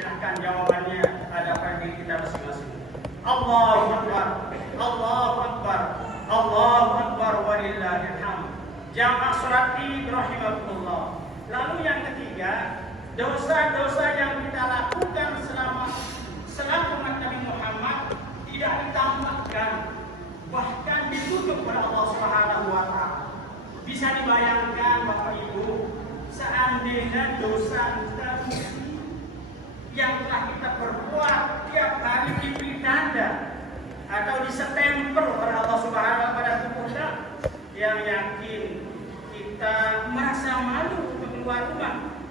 Silahkan jawabannya ada pada diri kita masing-masing. Allahu Akbar, Allahu Akbar, Allahu Akbar walillahil hamd. Jamaah sholat Id rahimakumullah. Lalu yang ketiga, dosa-dosa yang kita lakukan selama umat Nabi Muhammad tidak ditambahkan, bahkan ditutup oleh Allah Subhanahu wa taala. Bisa dibayangkan Bapak Ibu, seandainya dosa kita yang telah kita perbuat tiap hari diberi tanda atau disestempel oleh Allah Subhanahu wa taala pada tubuh kita, yang yakin kita merasa malu untuk keluar rumah.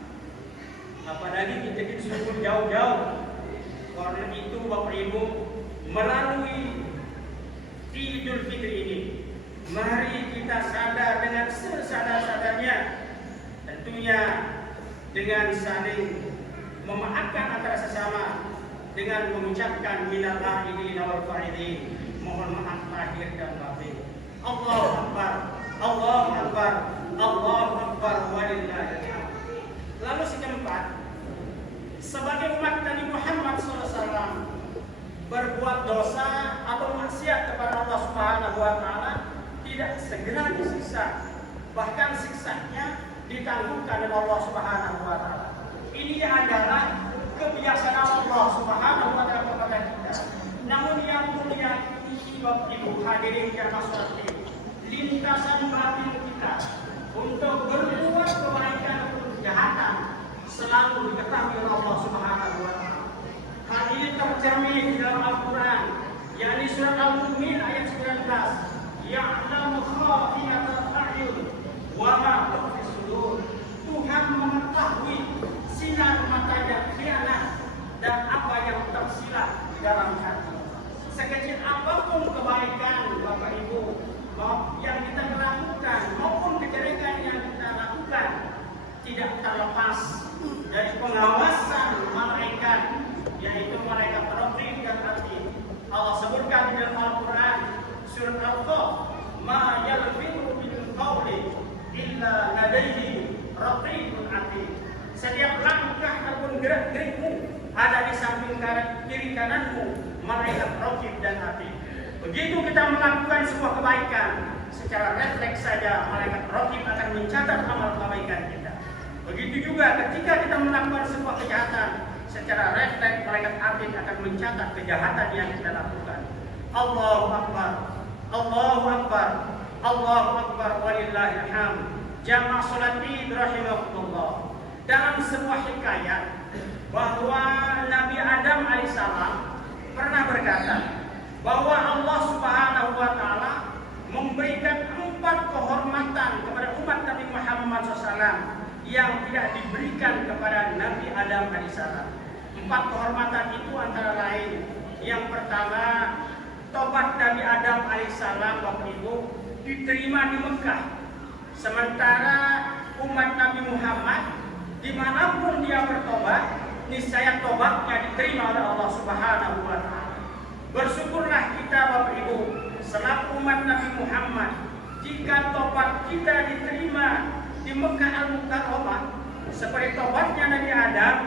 Apalagi kita disuruh jauh-jauh. Karena itu Bapak Ibu, melalui Idul Fitri ini, mari kita sadar dengan sesadar-sadarnya, tentunya dengan saling memaafkan antara sesama, dengan mengucapkan minal aidin wal faidin, mohon maaf lahir dan batin. Allahu Akbar, Allahu Akbar, Allahu Akbar walillahil hamd. Lalu yang keempat, sebagai umat Nabi Muhammad SAW berbuat dosa atau maksiat kepada Allah Subhanahu wa taala tidak segera disiksa, bahkan siksanya ditangguhkan oleh Allah Subhanahu wa taala. Ini adalah kebiasaan Allah Subhanahu wa taala kepada kita. Namun yang mulia ini Bapak Ibu hadirin yang sholat Id, lintasan batin kita untuk berbuat kebaikan atau kejahatan selalu diketahui oleh Allah Subhanahu wa taala. Hal ini tercermin di dalam Al-Qur'an, yakni surat Al-Mu'min ayat 19. Ya'lamu khafiyatal a'yun wa ma tukhfi sudur. Tuhan mengetahui sinar mata yang khianat dan apa yang tersirat di dalam hati. Sekecil apapun kebaikan Bapak Ibu yang kita lakukan maupun kejelekan yang kita lakukan, tidak terlepas dari pengawasan malaikat, yaitu malaikat raqib dan atid. Allah sebutkan di dalam Al-Quran surat Al-Qaf, ma yalfidu min qawlin illa ladaihi raqibun atid. Setiap langkah ataupun gerak-gerikmu ada di samping kiri kananmu malaikat raqib dan atid. Begitu kita melakukan sebuah kebaikan, secara refleks saja malaikat raqib akan mencatat amal kebaikan kita. Begitu juga ketika kita melakukan sebuah kejahatan, secara refleks malaikat atid akan mencatat kejahatan yang kita lakukan. Allahu Akbar, Allahu Akbar, Allahu Akbar walillahil hamd. Jamaah sholat Id rahimakumullah. Dalam sebuah hikayat bahwa Nabi Adam alaihissalam pernah berkata bahwa Allah Subhanahu wa taala memberikan 4 kehormatan kepada umat Nabi Muhammad SAW yang tidak diberikan kepada Nabi Adam alaihissalam. 4 kehormatan itu antara lain, yang pertama, tobat Nabi Adam alaihissalam Bapak Ibu diterima di Mekah, sementara umat Nabi Muhammad dimanapun dia bertobat, niscaya tobatnya diterima oleh Allah Subhanahu wa taala. Bersyukurlah kita Bapak Ibu selaku umat Nabi Muhammad jika tobat kita diterima di Mekah Al-Mukarramah seperti tobatnya Nabi Adam.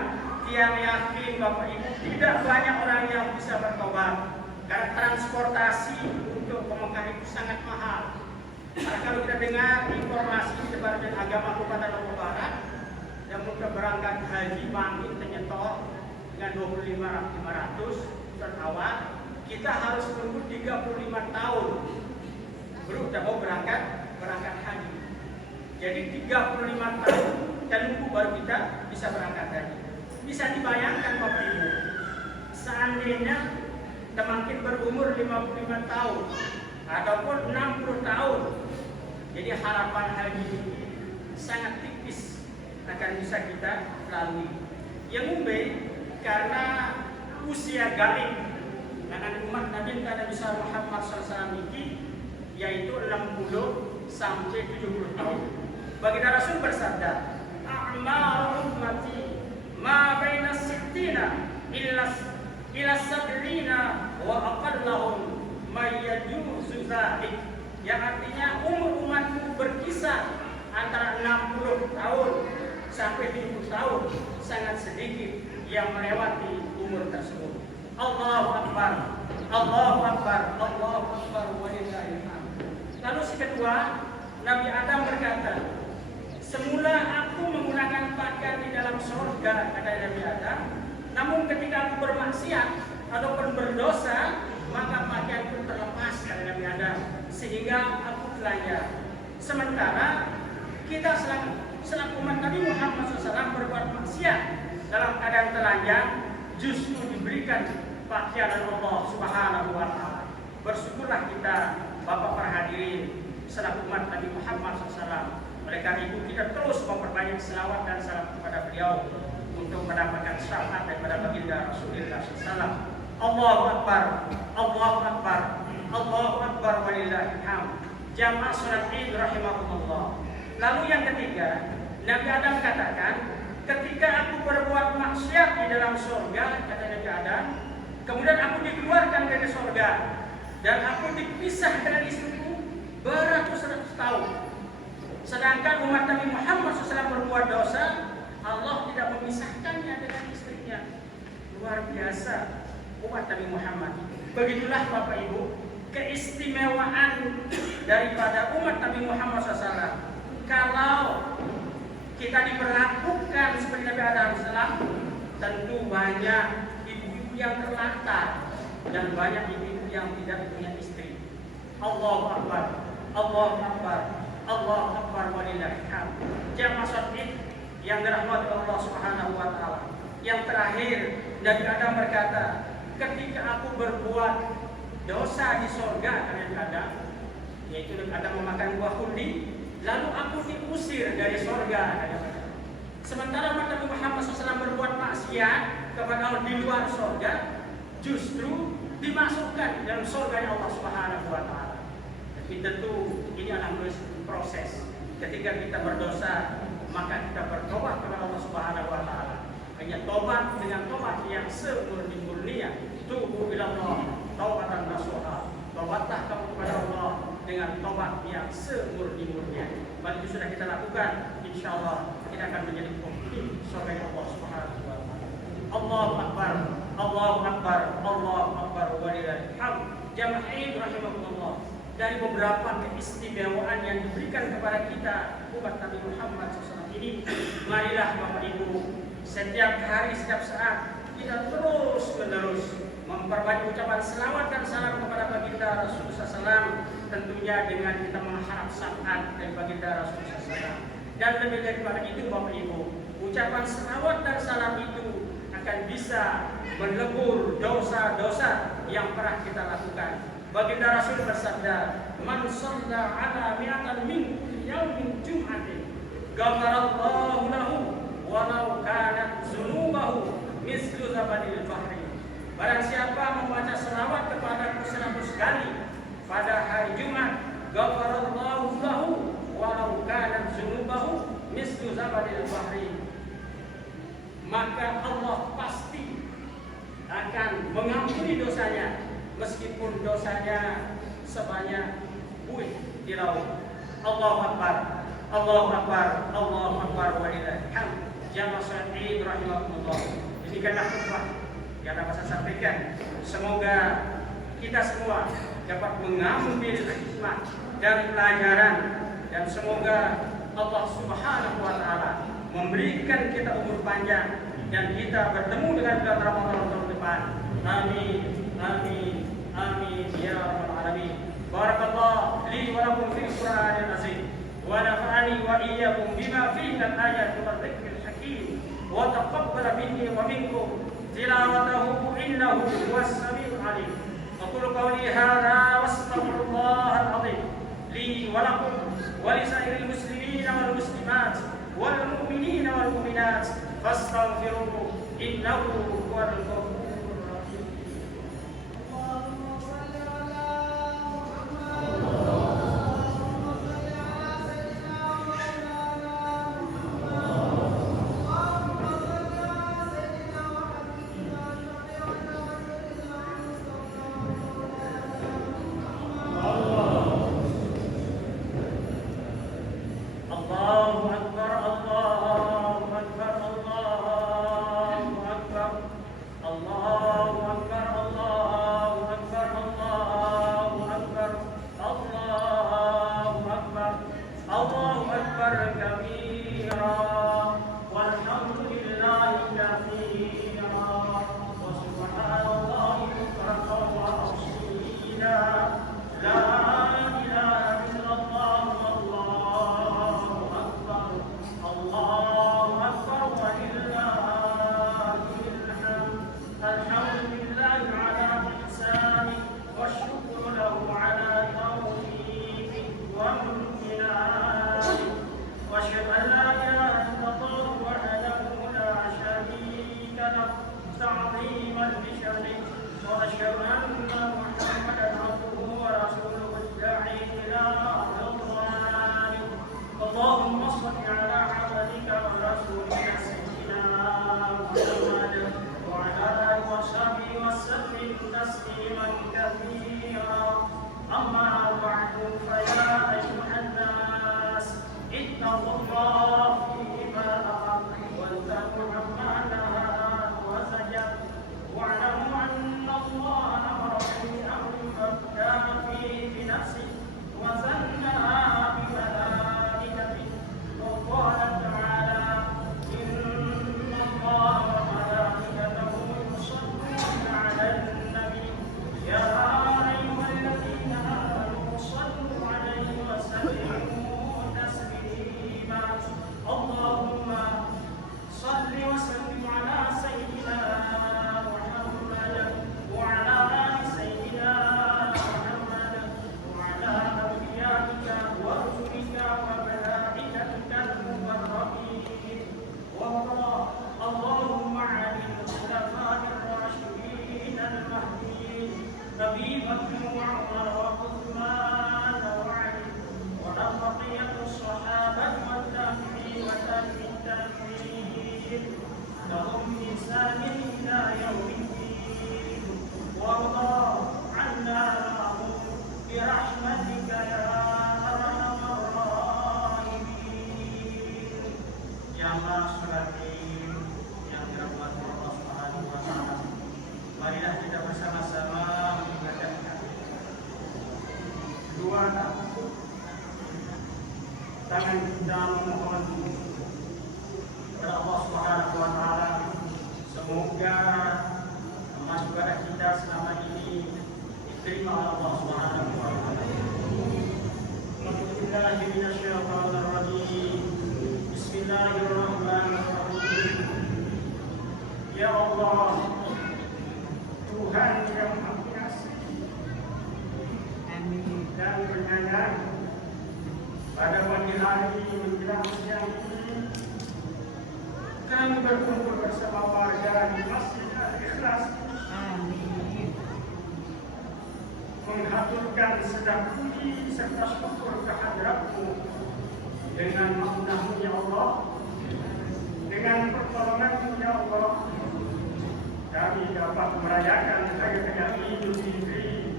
Yang yakin Bapak Ibu tidak banyak orang yang bisa bertobat karena transportasi untuk ke Mekah itu sangat mahal. Karena kalau kita dengar informasi di Departemen Agama Kabupaten Lombok Barat, yang untuk berangkat haji Bangin Tenyetor dengan 25.500 per awal, kita harus menunggu 35 tahun baru kita mau berangkat haji. Jadi 35 tahun dan nunggu baru kita bisa berangkat haji. Bisa dibayangkan Bapak Ibu, seandainya semakin berumur 55 tahun ataupun 60 tahun, jadi harapan haji sangat tipis akan bisa kita lalui. Yang umum karena usia galih dengan umat Nabi Muhammad SAW ini yaitu 60 sampai 70 tahun. Baginda Rasul bersabda, "A'maru ummati ma baina sittina ila sabrina wa aqallahum may yajuzu dzalik." Yang artinya umur umatku berkisar antara 60 tahun sampai 70 tahun, sangat sedikit yang melewati umur tersebut. Allahu Akbar, Allahu Akbar, Allahu Akbar, walillahil hamd. Lalu si kedua, Nabi Adam berkata, semula aku menggunakan pakaian di dalam surga, kata Nabi Adam, namun ketika aku bermaksiat ataupun berdosa, maka pakaianku terlepas, kata Nabi Adam, sehingga aku telanjang. Sementara kita selaku umat Nabi Muhammad SAW berbuat maksiat dalam keadaan telanjang, justru diberikan pakaian Allah Subhanahu wa Ta'ala. Bersyukurlah kita, Bapak para hadirin, selaku umat Nabi Muhammad SAW. Oleh karena itu kita terus memperbanyak selawat dan salam kepada beliau untuk mendapatkan syafaat daripada baginda Rasulullah SAW. Allahu Akbar, Allahu Akbar, Allahu Akbar, walillahil hamd. Jamaah salat Id rahimakumullah. Lalu yang ketiga, Nabi Adam katakan, ketika aku berbuat maksiat di dalam surga, kata Nabi Adam, kemudian aku dikeluarkan dari surga dan aku dipisah dari istriku beratus-ratus tahun. Sedangkan umat Nabi Muhammad SAW berbuat dosa, Allah tidak memisahkannya dengan istrinya. Luar biasa umat Nabi Muhammad. Begitulah Bapak Ibu, keistimewaan daripada umat Nabi Muhammad SAW. Kalau kita diperlakukan seperti Nabi Adam SAW, tentu banyak ibu-ibu yang terlantar dan banyak ibu-ibu yang tidak punya istri. Allahu Akbar, Allahu Akbar, Allahu Akbar, walillahil hamd. Jamaah salat yang dirahmati Allah Subhanahu wa Ta'ala. Yang terakhir, Nabi Adam berkata, ketika aku berbuat dosa di surga, kata Nabi Adam, yaitu Nabi Adam memakan buah khuldi, lalu aku diusir dari surga. Sementara Nabi Muhammad SAW berbuat maksiat kepada Allah di luar surga, justru dimasukkan dalam surga Allah Subhanahu wa Ta'ala. Tapi tentu ini adalah proses. Ketika kita berdosa, maka kita bertobat kepada Allah Subhanahu wa Ta'ala. Hanya tobat dengan tobat yang semurni-murninya. Tubu ilallah taubatan nasuha. Tobatlah kamu kepada Allah dengan tobat yang semurni-murninya. Kalau itu sudah kita lakukan, insyaallah kita akan menjadi penghuni surga Allah Subhanahu wa Ta'ala. Allahu Akbar, Allahu Akbar, Allahu Akbar, walillahil hamd. Jamaah Id rahimakumullah. Dari beberapa keistimewaan yang diberikan kepada kita umat Nabi Muhammad SAW ini, marilah Bapak Ibu, setiap hari, setiap saat kita terus menerus memperbanyak ucapan selawat dan salam kepada baginda Rasulullah SAW, tentunya dengan kita mengharap syafaat dari baginda Rasulullah SAW. Dan lebih daripada itu Bapak Ibu, ucapan selawat dan salam itu akan bisa melebur dosa-dosa yang pernah kita lakukan. Baginda Rasul bersabda, "Man shalla 'ala mi'atan min yaumin jum'atin, ghafarallahu lahu walau kanat dzunubahu mislu zabadil bahri." Barang siapa membaca selawat kepada 100 kali pada hari Jumat, ghafarallahu lahu walau kanat dzunubahu mislu zabadil bahri, maka Allah pasti akan mengampuni dosanya meskipun dosanya sebanyak buih di laut. Allahu Akbar, Allahu Akbar, Allahu Akbar, walillahil hamd. Jamaah salat Id rahimakumullah. Demikianlah khutbah yang dapat saya sampaikan. Semoga kita semua dapat mengambil hikmah dan pelajaran, dan semoga Allah Subhanahu wa Ta'ala memberikan kita umur panjang dan kita bertemu dengan bulan Ramadan tahun depan. Amin, amin, amin ya rabbal alamin. Barakallahu li wa lakum fil Qur'anil azim wa nafa'ani wa iyyakum bima fihi min ayatin wa dzikril hakim wa taqabbal minni wa minkum tilawatahu innahu huwas samiul alim. Aqulu qawli hadza wastaghfirullahal azim li wa lakum wa li sa'iril muslimin wal muslimat wal mu'minin wal mu'minat fastaghfiruhu innahu huwal ghafurur rahim. Allahu Akbar, Allahu Akbar, Allahu Akbar. وعمر وعثمان وعلي وبقية الصحابة والتابعين والتابعين لهم بإحسان إلى يوم الدين والله عنا معهم برحمتك يا أرحم الراحمين. Jamaah sholat Id yang dirahmati Allah Subhanahu wa taala. Marilah kita bersama-sama mengadapkan dua tangan kita memohon kepada Allah Subhanahu wa taala, semoga amal ibadah kita selama ini diterima oleh Allah Subhanahu wa taala. Bismillahirrahmanirrahim. Bismillahirrahmanirrahim. Ya Allah, Tuhan yang Maha Pengasih dan penyayang, pada pagi hari menjelang siang ini kami berkumpul bersama warga di Masjid Al-Ikhlas menghaturkan sedang puji serta syukur kehadirat-Mu. Dengan makna-Mu ya Allah, dengan pertolongan-Mu ya Allah, kami dapat merayakan hari raya Idul Fitri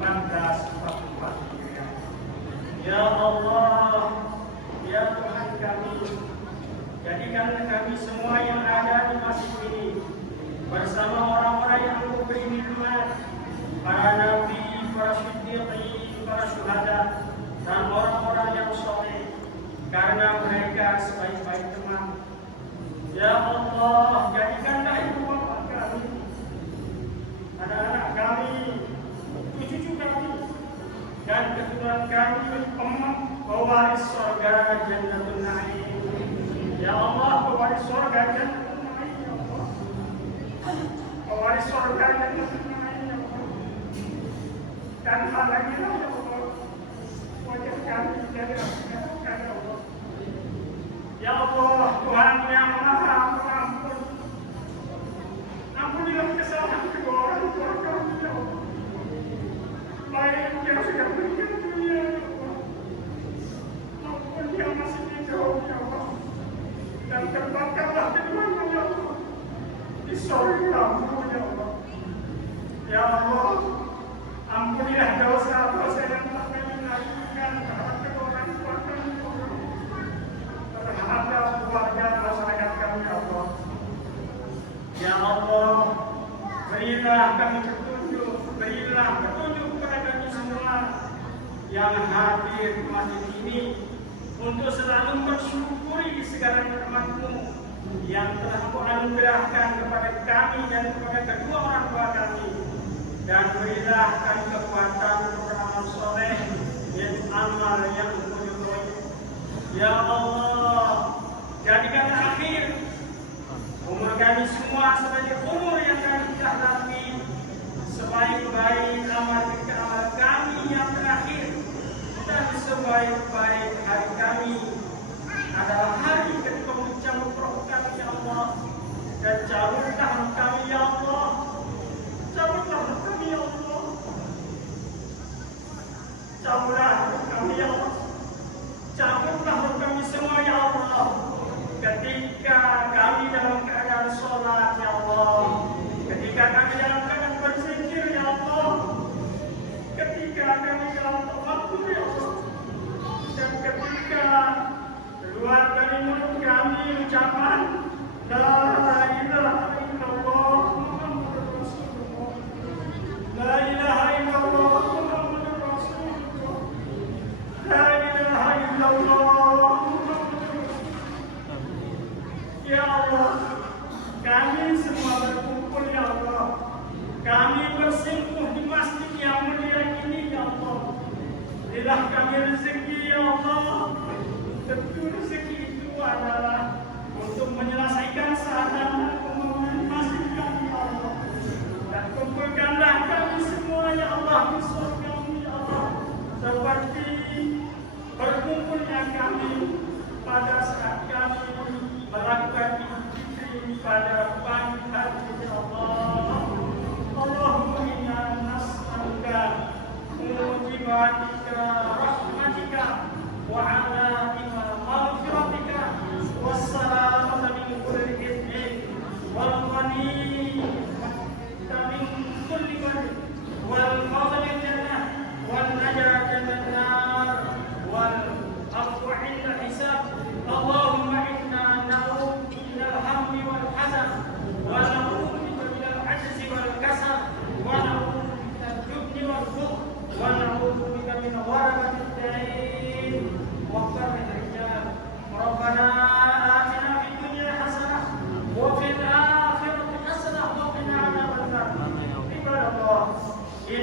1444. Ya Allah, ya Tuhan kami, jadikan kami semua yang ada di masjid ini bersama orang-orang yang Engkau beri nikmat, para nabi, para siddiqin, para syuhada, dan orang-orang yang saleh, karena mereka sebaik-baik teman. Ya Allah, jadikanlah ibu bapak kami, anak-anak kami, cucu kami, dan keturunan kami pewaris surga Jannatul Na'im. Ya Allah, pewaris surga Jannatul Na'im ya Allah. Pewaris surga Jannatul Na'im ya Allah. Dan halangilah ya Allah wajah kami dari api-Nya ya Allah. Ya Allah, Tuhan yang Maha Pengampun, ampunilah kesalahan kedua orang tua kami ya Allah, baik yang sudah meninggal dunia ya Allah maupun yang masih hidup ya Allah, dan terbakarlah keduanya ya Allah di surga-Mu ya Allah. Ya Allah, ampunilah dosa-dosa yang telah kami lakukan terhadap kedua orang tua kami ya Allah, terhadap keluarga masyarakat kami ya Allah. Ya Allah, berilah kami petunjuk, berilah petunjuk kepada kami semua yang hadir di masjid ini untuk selalu bersyukuri segala nikmat-Mu yang telah Kau anugerahkan kepada kami dan kepada kedua orang tua kami, dan berilah kami kekuatan untuk beramal soleh dan amal yang Kau ridhoi. Ya Allah, jadikan akhir umur kami semua sebagai umur yang kami tidak lalui, sebaik-baik amal kami yang terakhir, dan sebaik-baik hari kami adalah hari ketika mencabut roh kami ya Allah. Dan cabutlah roh kami ya Allah, cabutlah roh kami ya Allah, cabutlah roh kami ya Allah, cabutlah roh kami semua ya Allah. Ketika kami dalam keadaan sholat ya Allah, ketika kami dalam keadaan berzikir ya Allah, ketika kami dalam tafakur ya Allah, dan ketika keluar dari mulut kami ucapan La ilaha illallah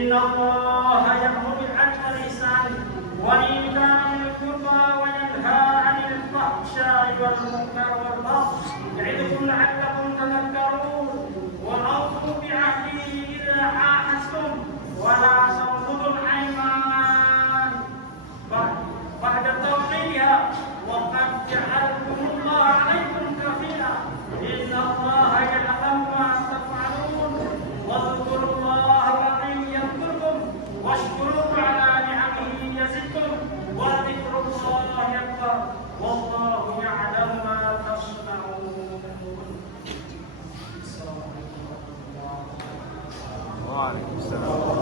إن الله يأمر بالعدل والإحسان وإيتاء ذي القربى وينهى عن الفحشاء والمنكر والبغي يعظكم لعلكم تذكرون وأوفوا بعهدي إذا عاهدتم ولا تنقضوا الأيمان بعد توحيدها وقد جعلكم الله عليكم كفيلا إن الله يعلم ما تفعلون واذكروا الله العظيم يذكركم واشكروه على نعمه يزدكم وذكر الله أكبر والله يعلم ما تصنعون. وعليكم السلام.